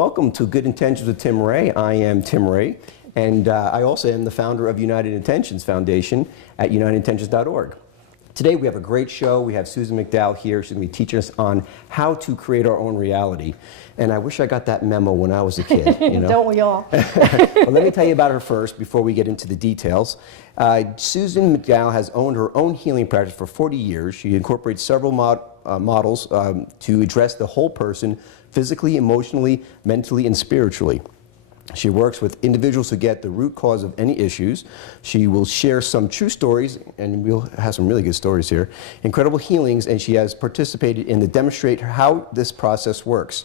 Welcome to Good Intentions with Tim Ray. I am Tim Ray, and I also am the founder of United Intentions Foundation at unitedintentions.org. Today we have a great show. We have Susan McDowell here. She's going to be teaching us on how to create our own reality. And I wish I got that memo when I was a kid. You know? Don't we all? Well, let me tell you about her first before we get into the details. Susan McDowell has owned her own healing practice for 40 years. She incorporates several models to address the whole person physically, emotionally, mentally, and spiritually. She works with individuals who get the root cause of any issues. She will share some true stories, and we'll have some really good stories here, incredible healings, and she has participated in the demonstrate how this process works.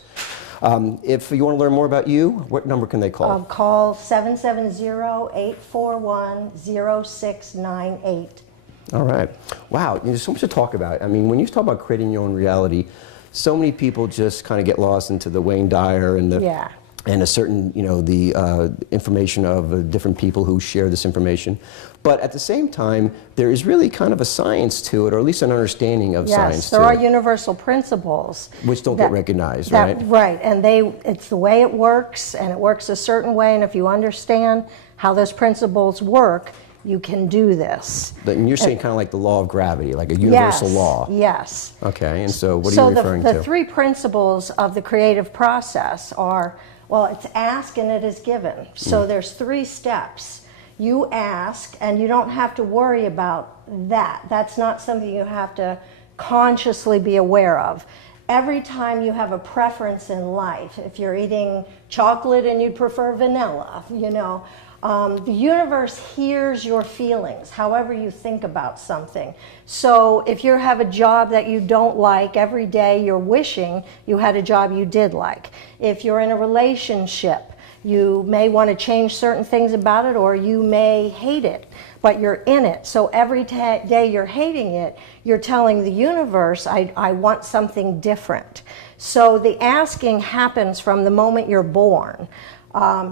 If you want to learn more about you, what number can they call? Call 770-841-0698. All right. Wow, there's so much to talk about. I mean, when you talk about creating your own reality, so many people just kind of get lost into the Wayne Dyer and the and a certain, the information of different people who share this information. But at the same time, there is really kind of a science to it, or at least an understanding of science to it. Yes, there are universal principles. Which don't get recognized, right? Right, and it's the way it works, and it works a certain way, and if you understand how those principles work, you can do this. And you're saying kind of like the law of gravity, like a universal law. Yes. Okay, and so what are you referring to? So the three principles of the creative process are, well, it's ask and it is given. So there's 3 steps. You ask, and you don't have to worry about that. That's not something you have to consciously be aware of. Every time you have a preference in life, if you're eating chocolate and you'd prefer vanilla, the universe hears your feelings, however you think about something. So if you have a job that you don't like, every day you're wishing you had a job you did like. If you're in a relationship, you may want to change certain things about it, or you may hate it, but you're in it. So every day you're hating it, you're telling the universe, I want something different. So the asking happens from the moment you're born.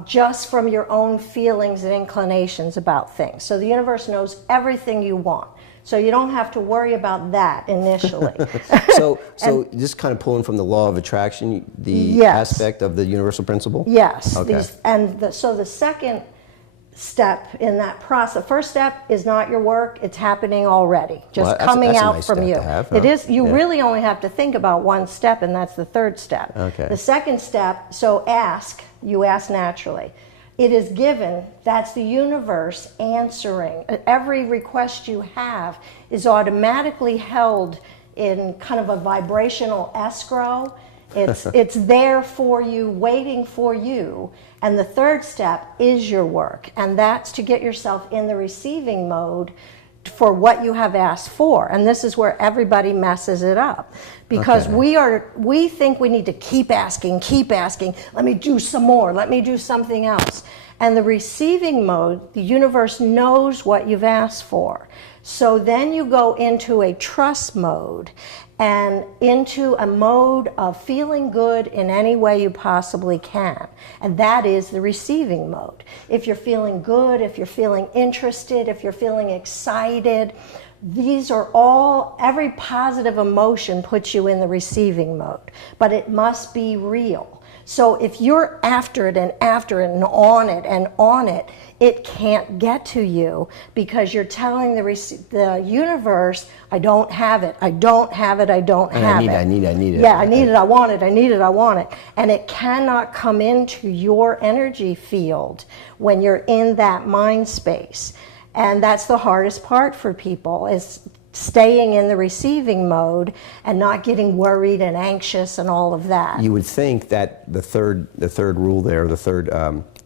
Just from your own feelings and inclinations about things. So the universe knows everything you want. So you don't have to worry about that initially. So just kind of pulling from the law of attraction, the aspect of the universal principle? Yes. Okay. So the second step in that process, first step is not your work, it's happening already, just coming out from you. It is, you really only have to think about one step, and that's the third step. Okay. The second step, so ask, you ask naturally. It is given, that's the universe answering. Every request you have is automatically held in kind of a vibrational escrow. It's there for you, waiting for you. And the third step is your work, and that's to get yourself in the receiving mode for what you have asked for. And this is where everybody messes it up, because we think we need to keep asking, let me do some more, let me do something else. And the receiving mode, the universe knows what you've asked for. So then you go into a trust mode and into a mode of feeling good in any way you possibly can. And that is the receiving mode. If you're feeling good, if you're feeling interested, if you're feeling excited, these are all, every positive emotion puts you in the receiving mode. But it must be real. So if you're after it and on it, it can't get to you, because you're telling the universe, I don't have it, I don't have it, I don't have it. I need it. Yeah, I need it, I want it, I need it, I want it. And it cannot come into your energy field when you're in that mind space. And that's the hardest part for people, is staying in the receiving mode and not getting worried and anxious and all of that. You would think that the third rule there, the third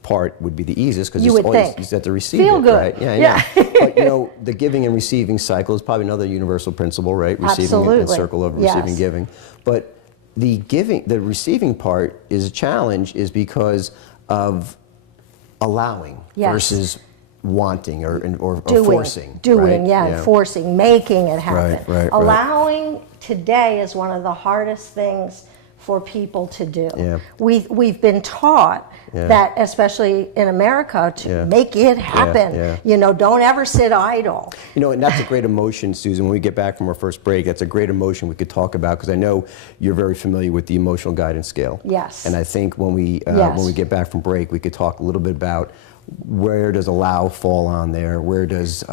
part would be the easiest, because it's at the receiving. Feel good. Right? Yeah. But the giving and receiving cycle is probably another universal principle, right? Receiving and circle of receiving, giving. But the receiving part is a challenge, is because of allowing versus wanting or forcing. Forcing, making it happen. Right. Allowing today is one of the hardest things for people to do. Yeah. We've been taught that, especially in America, to make it happen. You know, don't ever sit idle. You know, and that's a great emotion, Susan. When we get back from our first break, that's a great emotion we could talk about, because I know you're very familiar with the emotional guidance scale. Yes. And I think when we get back from break, we could talk a little bit about where does allow fall on there, where does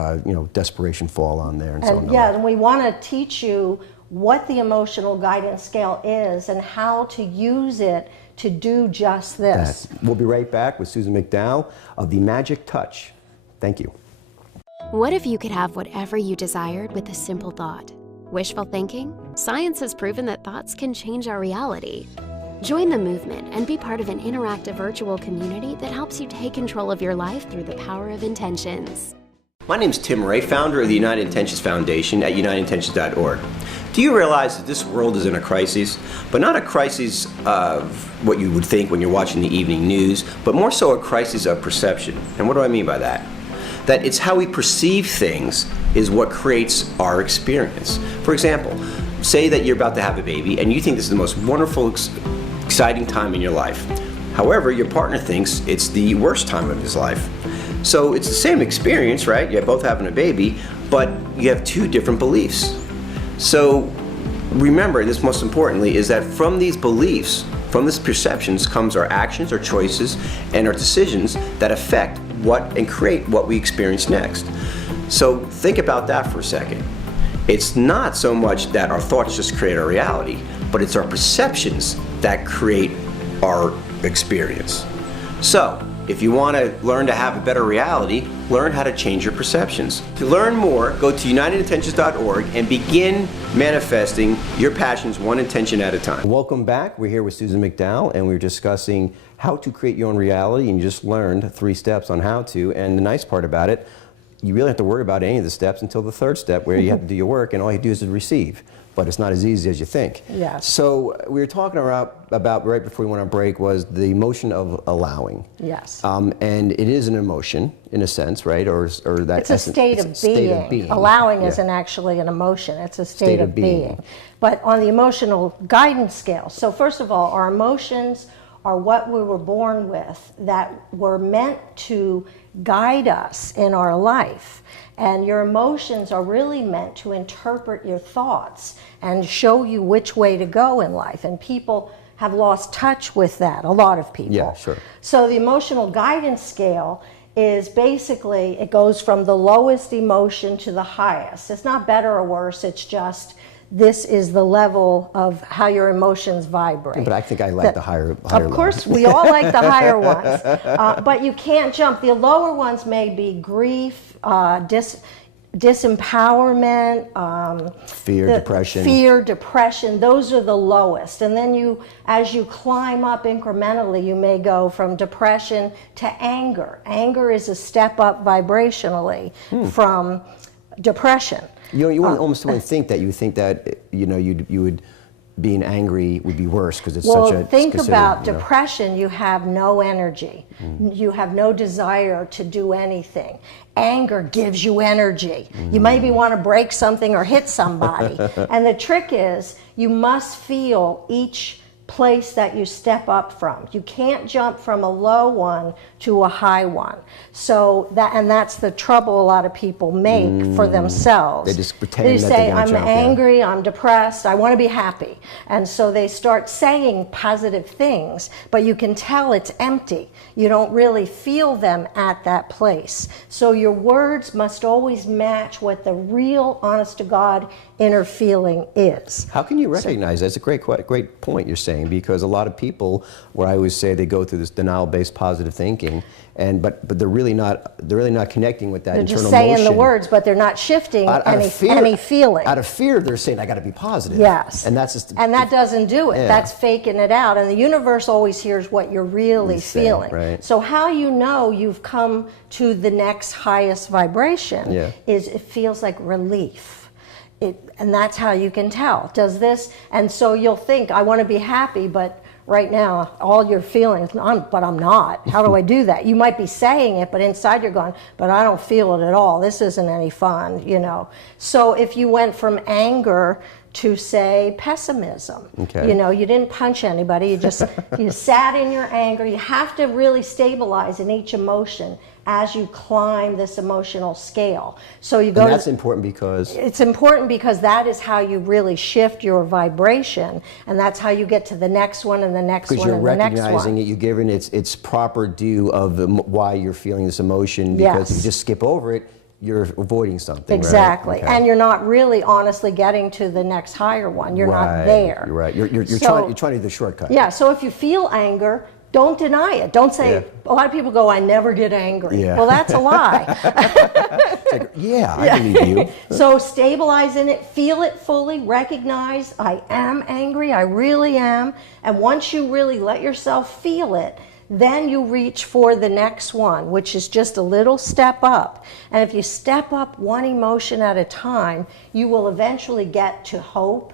desperation fall on there, and so on. Yeah, and we want to teach you what the emotional guidance scale is and how to use it to do just this. We'll be right back with Susan McDowell of The Magic Touch. Thank you. What if you could have whatever you desired with a simple thought? Wishful thinking? Science has proven that thoughts can change our reality. Join the movement and be part of an interactive virtual community that helps you take control of your life through the power of intentions. My name is Tim Ray, founder of the United Intentions Foundation at unitedintentions.org. Do you realize that this world is in a crisis? But not a crisis of what you would think when you're watching the evening news, but more so a crisis of perception. And what do I mean by that? That it's how we perceive things is what creates our experience. For example, say that you're about to have a baby and you think this is the most wonderful, exciting time in your life. However, your partner thinks it's the worst time of his life. So it's the same experience, right? You're both having a baby, but you have two different beliefs. So remember, this most importantly, is that from these beliefs, from these perceptions comes our actions, our choices, and our decisions that affect what and create what we experience next. So think about that for a second. It's not so much that our thoughts just create our reality, but it's our perceptions that create our experience. So, if you want to learn to have a better reality, learn how to change your perceptions. To learn more, go to unitedintentions.org and begin manifesting your passions one intention at a time. Welcome back. We're here with Susan McDowell, and we're discussing how to create your own reality, and you just learned 3 steps on how to. And the nice part about it, you really don't have to worry about any of the steps until the 3rd step, where you have to do your work, and all you do is receive. But it's not as easy as you think. Yes. So we were talking about right before we went on break was the emotion of allowing. Yes. And it is an emotion in a sense, right? Or that it's a state of being. Allowing isn't actually an emotion. It's a state of being. But on the emotional guidance scale, so first of all, our emotions are what we were born with that were meant to guide us in our life. And your emotions are really meant to interpret your thoughts and show you which way to go in life. And people have lost touch with that, a lot of people. Yeah, sure. So the emotional guidance scale is basically, it goes from the lowest emotion to the highest. It's not better or worse, it's just this is the level of how your emotions vibrate. But I think I like the higher Of course, we all like the higher ones. But you can't jump. The lower ones may be grief, disempowerment, fear, depression. Those are the lowest. And then as you climb up incrementally, you may go from depression to anger. Anger is a step up vibrationally from depression. You almost wouldn't think that. You would think that you would being angry would be worse because it's such a. Well, think about depression. You have no energy. You have no desire to do anything. Anger gives you energy. You maybe want to break something or hit somebody. And the trick is you must feel each place that you step up from. You can't jump from a low one to a high one. So that's the trouble a lot of people make for themselves. They just pretend they that say, they're gonna I'm jump, angry, I'm depressed, I want to be happy. And so they start saying positive things, but you can tell it's empty. You don't really feel them at that place. So your words must always match what the real, honest to God, inner feeling is. How can you recognize that? It's a great point you're saying, because a lot of people, where I always say they go through this denial-based positive thinking, but they're really not connecting with that internal motion. They're just saying the words, but they're not shifting any feeling. Out of fear, they're saying, I got to be positive. Yes. And that's just. And that doesn't do it. Yeah. That's faking it out. And the universe always hears what you're really feeling. Right. So how you know you've come to the next highest vibration is it feels like relief. And that's how you can tell. Does this, and so you'll think, I want to be happy, but right now, all you're feeling is, but I'm not. How do I do that? You might be saying it, but inside you're going, but I don't feel it at all. This isn't any fun, So if you went from anger to, say, pessimism. Okay. You know, you didn't punch anybody, you just you sat in your anger. You have to really stabilize in each emotion as you climb this emotional scale. So you go. And that's important because it's important because that is how you really shift your vibration, and that's how you get to the next one and the next one and the next one. Because you're recognizing it, you're giving its proper due of why you're feeling this emotion. Because if you just skip over it, you're avoiding something. Exactly, right? Okay. And you're not really honestly getting to the next higher one. You're not there. You're right. You're trying to do the shortcut. Yeah. So if you feel anger, don't deny it. Don't say, a lot of people go, I never get angry. Yeah. Well, that's a lie. It's like, I believe you. So stabilize in it, feel it fully, recognize I am angry, I really am. And once you really let yourself feel it, then you reach for the next one, which is just a little step up. And if you step up one emotion at a time, you will eventually get to hope,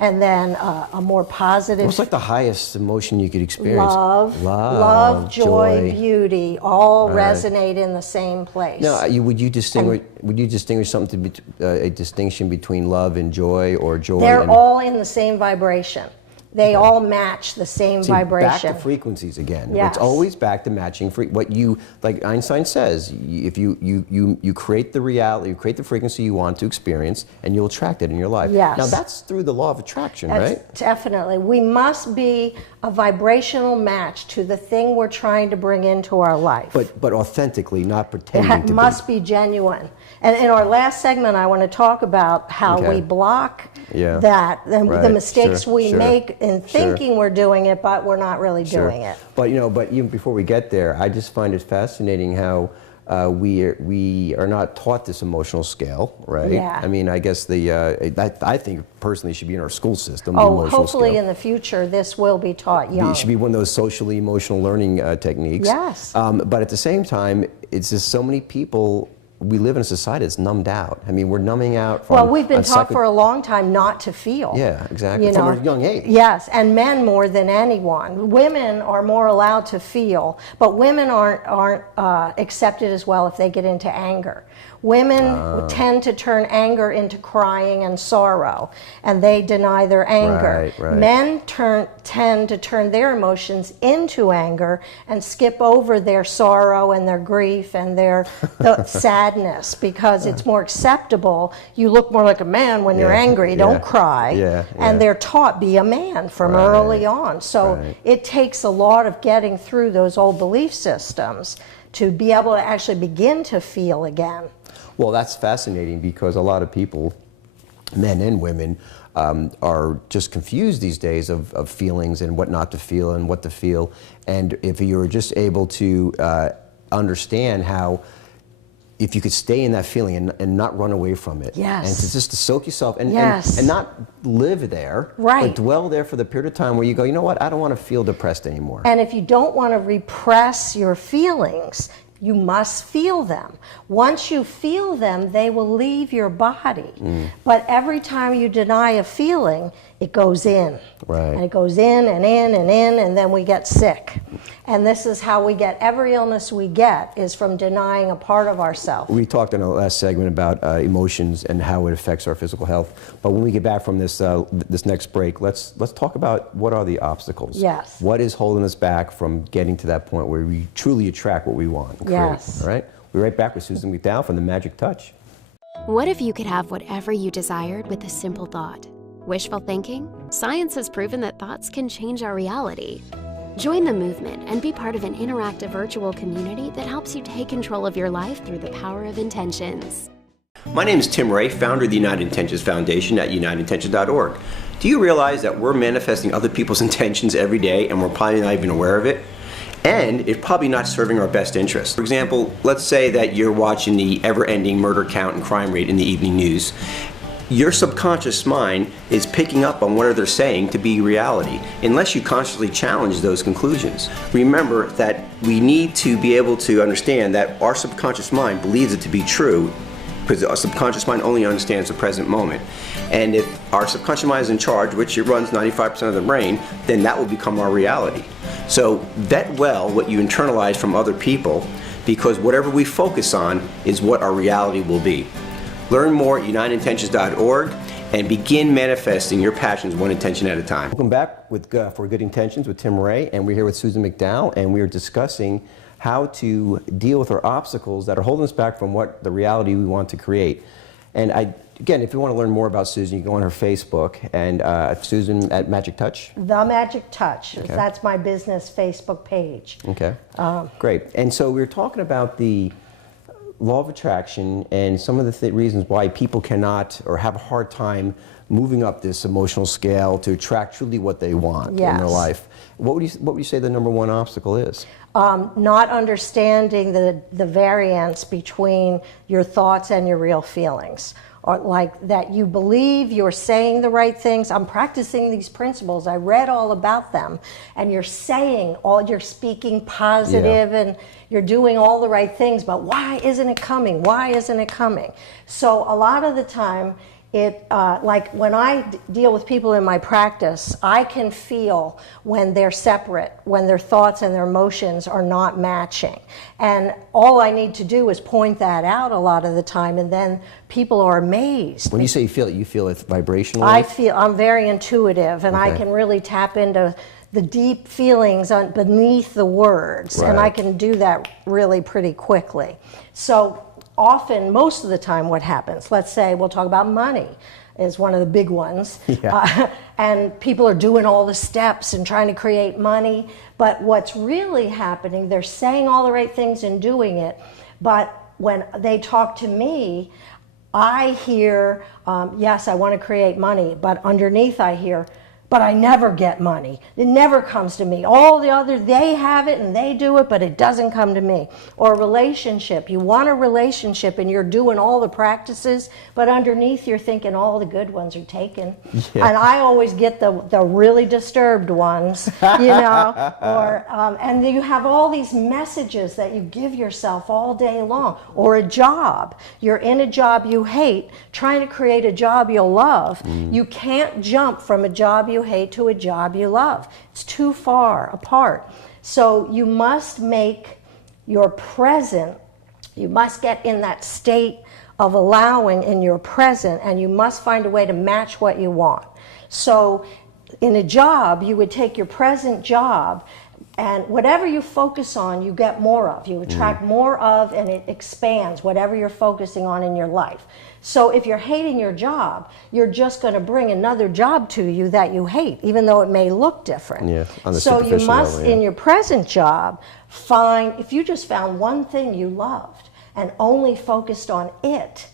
and then a more positive. What's like the highest emotion you could experience? Love, joy, beauty, all resonate in the same place. Now, would you distinguish something to be, a distinction between love and joy, or joy? They're all in the same vibration. They all match the same vibration. Back to frequencies again. Yes. It's always back to matching what you, like Einstein says, if you create the reality, you create the frequency you want to experience, and you'll attract it in your life. Yes. Now that's through the law of attraction, right? Definitely. We must be a vibrational match to the thing we're trying to bring into our life. But authentically, not pretending to It must be genuine. And in our last segment, I want to talk about how we block that, the mistakes we make in thinking we're doing it, but we're not really doing it. But even before we get there, I just find it fascinating how we are not taught this emotional scale, right? Yeah. I mean, I guess I think personally should be in our school system. Oh, hopefully in the future this will be taught young. It should be one of those socially emotional learning techniques. Yes. But at the same time, it's just so many people. We live in a society that's numbed out. I mean, we're numbing out from... Well, we've been taught for a long time not to feel. Yeah, exactly. From a young age. Yes, and men more than anyone. Women are more allowed to feel, but women aren't accepted as well if they get into anger. Women tend to turn anger into crying and sorrow, and they deny their anger. Right. Men tend to turn their emotions into anger and skip over their sorrow and their grief and their sadness, because it's more acceptable. You look more like a man when you're angry. Don't cry. And they're taught, be a man from early on. So it takes a lot of getting through those old belief systems to be able to actually begin to feel again. Well, that's fascinating, because a lot of people, men and women, are just confused these days of feelings and what not to feel and what to feel. And if you were just able to understand how, if you could stay in that feeling and not run away from it, and to soak yourself and not live there, but dwell there for the period of time where you go, you know what, I don't want to feel depressed anymore. And if you don't want to repress your feelings, you must feel them. Once you feel them, they will leave your body. But every time you deny a feeling, it goes in. And it goes in and in and in, and then we get sick. And this is how we get every illness we get, is from denying a part of ourselves. We talked in the last segment about emotions and how it affects our physical health. But when we get back from this this next break, let's talk about what are the obstacles. Yes. What is holding us back from getting to that point where we truly attract what we want and Yes. create. All right? We'll be right back with Susan McDowell from The Magic Touch. What if you could have whatever you desired with a simple thought? Wishful thinking? Science has proven that thoughts can change our reality. Join the movement and be part of an interactive virtual community that helps you take control of your life through the power of intentions. My name is Tim Ray, founder of the United Intentions Foundation at unitedintentions.org. Do you realize that we're manifesting other people's intentions every day, and we're probably not even aware of it? And it's probably not serving our best interests. For example, let's say that you're watching the ever-ending murder count and crime rate in the evening news. Your subconscious mind is picking up on what they're saying to be reality, unless you consciously challenge those conclusions. Remember that we need to be able to understand that our subconscious mind believes it to be true, because our subconscious mind only understands the present moment. And if our subconscious mind is in charge, which it runs 95% of the brain, then that will become our reality. So vet well what you internalize from other people, because whatever we focus on is what our reality will be. Learn more at unitedintentions.org, and begin manifesting your passions one intention at a time. Welcome back with For Good Intentions with Tim Ray, and we're here with Susan McDowell, and we are discussing how to deal with our obstacles that are holding us back from what the reality we want to create. And again, if you want to learn more about Susan, you can go on her Facebook, and Susan at Magic Touch. The Magic Touch. Okay. That's my business Facebook page. Okay, great. And so we were talking about the law of attraction and some of the reasons why people cannot or have a hard time moving up this emotional scale to attract truly what they want in their life. What would you say the number one obstacle is? Not understanding the variance between your thoughts and your real feelings. Or like that you believe you're saying the right things. I'm practicing these principles. I read all about them. And you're speaking positive and you're doing all the right things, but why isn't it coming? Why isn't it coming? So a lot of the time, like when I deal with people in my practice, I can feel when they're separate, when their thoughts and their emotions are not matching. And all I need to do is point that out a lot of the time, and then people are amazed. When you say you feel it vibrationally? I'm very intuitive, and I can really tap into the deep feelings beneath the words, and I can do that really pretty quickly. So often, most of the time, what happens, let's say we'll talk about money is one of the big ones. And people are doing all the steps and trying to create money. But what's really happening, they're saying all the right things and doing it. But when they talk to me, I hear, yes, I want to create money. But underneath I hear, but I never get money. It never comes to me. All the others, they have it and they do it, but it doesn't come to me. Or a relationship. You want a relationship and you're doing all the practices, but underneath you're thinking all the good ones are taken. And I always get the really disturbed ones, you know. And you have all these messages that you give yourself all day long. Or a job. You're in a job you hate, trying to create a job you'll love. You can't jump from a job you hate to a job you love. It's too far apart. So you must make your present, you must get in that state of allowing in your present, and you must find a way to match what you want. So in a job, you would take your present job, and whatever you focus on, you get more of. You attract more of, and it expands whatever you're focusing on in your life. So if you're hating your job, you're just going to bring another job to you that you hate, even though it may look different. On the so you superficial must, level, in your present job, if you just found one thing you loved and only focused on it,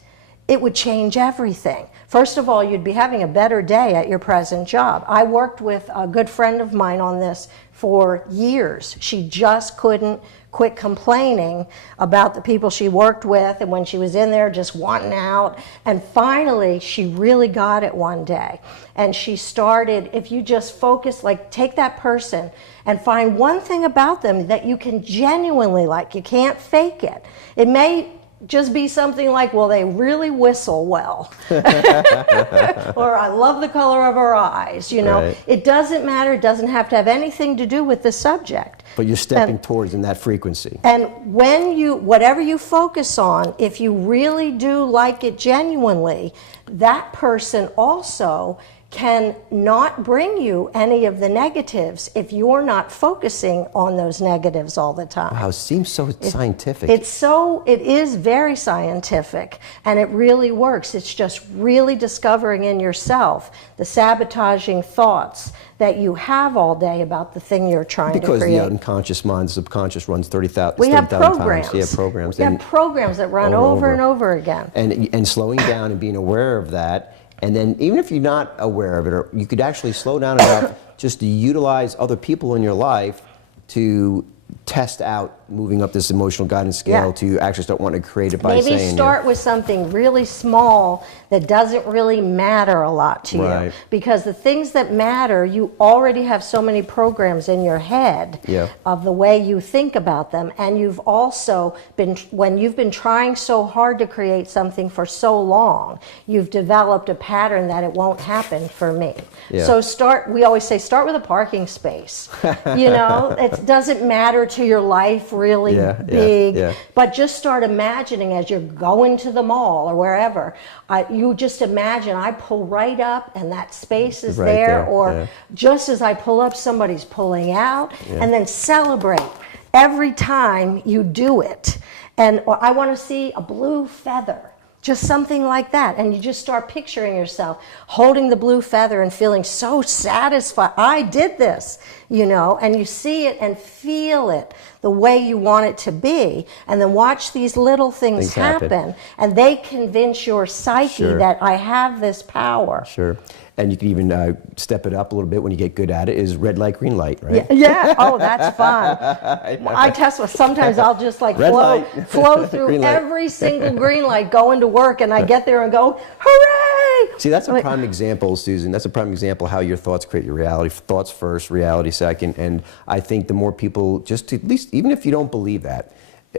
it would change everything. First of all, you'd be having a better day at your present job. I worked with a good friend of mine on this for years. She just couldn't quit complaining about the people she worked with, and when she was in there just wanting out. And finally, she really got it one day. And she started, if you just focus, like take that person and find one thing about them that you can genuinely like. You can't fake it. It may just be something like, well, they really whistle well. Or I love the color of her eyes, you know. It doesn't matter. It doesn't have to have anything to do with the subject. But you're stepping towards in that frequency. And whatever you focus on, if you really do like it genuinely, that person also can not bring you any of the negatives if you're not focusing on those negatives all the time. Wow, it seems so scientific. It is very scientific, and it really works. It's just really discovering in yourself the sabotaging thoughts that you have all day about the thing you're trying to create. Because the unconscious mind, the subconscious runs 30,000 we have programs. times. Yeah, programs. We have programs that run over and over again. And slowing down and being aware of that. And then even if you're not aware of it, or you could actually slow down enough just to utilize other people in your life to test out moving up this emotional guidance scale to actually start wanting to create it by saying... Maybe start with something really small that doesn't really matter a lot to you. Because the things that matter, you already have so many programs in your head of the way you think about them. And you've also been, when you've been trying so hard to create something for so long, you've developed a pattern that it won't happen for me. So we always say, start with a parking space. You know, it doesn't matter to into your life really big, but just start imagining as you're going to the mall or wherever, you just imagine I pull right up and that space is Right there, there, or just as I pull up, somebody's pulling out, and then celebrate every time you do it. And or I want to see a blue feather. Just something like that. And you just start picturing yourself holding the blue feather and feeling so satisfied. I did this, you know, and you see it and feel it the way you want it to be. And then watch these little things happen. And they convince your psyche that I have this power. Sure. And you can even step it up a little bit when you get good at it, is red light, green light, right? Yeah. Oh, that's fun. I test with, sometimes I'll just like flow through every single green light going to work, and I get there and go, hooray! See, that's a prime example, Susan. That's a prime example how your thoughts create your reality. Thoughts first, reality second. And I think the more people, just to, at least, even if you don't believe that,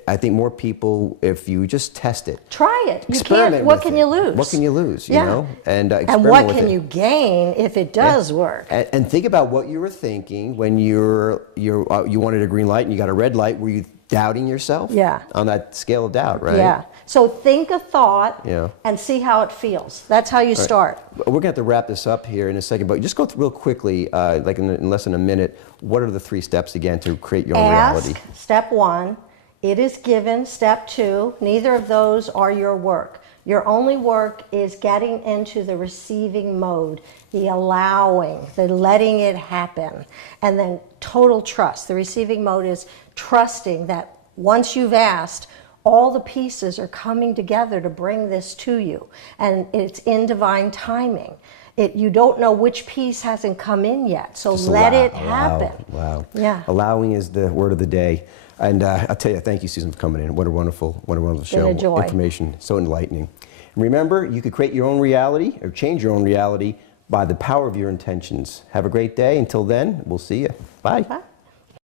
I think more people, if you just test it. Try it. You can't, what can you lose? What can you lose, you know? And what can you gain if it does work? And think about what you were thinking when you wanted a green light and you got a red light. Were you doubting yourself? Yeah. On that scale of doubt, right? Yeah. So think a thought and see how it feels. That's how you start. We're going to have to wrap this up here in a second, but just go through real quickly, like in less than a minute, what are the 3 steps again to create your own reality? Step 1. It is given. Step 2, neither of those are your work. Your only work is getting into the receiving mode, the allowing, the letting it happen, and then total trust. The receiving mode is trusting that once you've asked, all the pieces are coming together to bring this to you, and it's in divine timing. You don't know which piece hasn't come in yet, so let it happen. Wow. Yeah. Allowing is the word of the day. And I'll tell you, thank you, Susan, for coming in. What a wonderful show. Been a joy. Information, so enlightening. And remember, you could create your own reality or change your own reality by the power of your intentions. Have a great day. Until then, we'll see you. Bye. Bye.